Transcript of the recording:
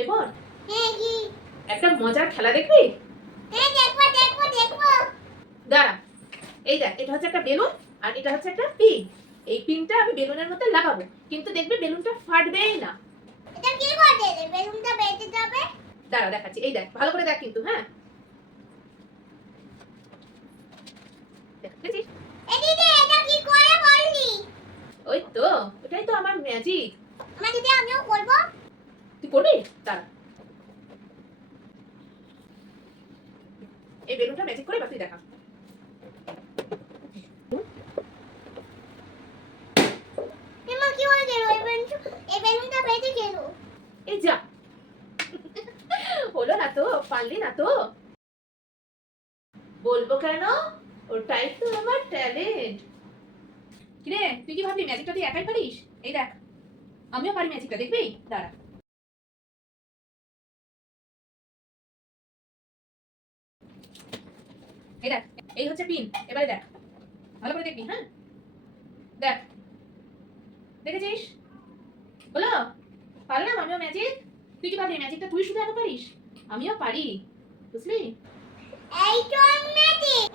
এবার হ্যাঁ কি? একটা মজার খেলা দেখবি? হ্যাঁ দেখবো দেখবো দেখবো। দাঁড়া, এই দেখ, এটা হচ্ছে একটা বেলুন আর এটা হচ্ছে একটা পিন। এই পিনটা আমি বেলুনের মধ্যে লাগাবো, কিন্তু দেখবি বেলুনটা ফাটবেই না। এটা কি করে রে? বেলুনটা বেঁধে যাবে? দাঁড়া দেখাচ্ছি, এই দেখ, ভালো করে দেখ কিন্তু, হ্যাঁ দেখেছিস? এ দিদি এটা কি করে বললি? ওই তো, ওটাই তো আমার ম্যাজিক। আমার দিদি আমিও করবো। তুই করবি? দাঁড়া, এই বেলুনটা ম্যাজিক করে এবার তুই দেখা। এমা কি হয়ে গেল? এই বেলুনটা বেঁধে গেল। এই যা, হলো না তো, পারলি না তো। বলবো কেন? ওটাই তো আমার ট্যালেন্ট। কিরে, তুই কি ভাবলি ম্যাজিকটা তুই একাই পারিস? এই দেখ, আমিও পারি ম্যাজিকটা, দেখবি? দাঁড়া, এই দেখ, এই হচ্ছে পিন। এবারে দেখ, ভালো করে দেখবি, হ্যাঁ দেখ, দেখেছিস? হলো? পারলাম আমিও ম্যাজিক। তুই কি ভাবলি ম্যাজিকটা তুই শুধু একা পারিস? আমিও পারি, বুঝলি? এই তো ম্যাজিক।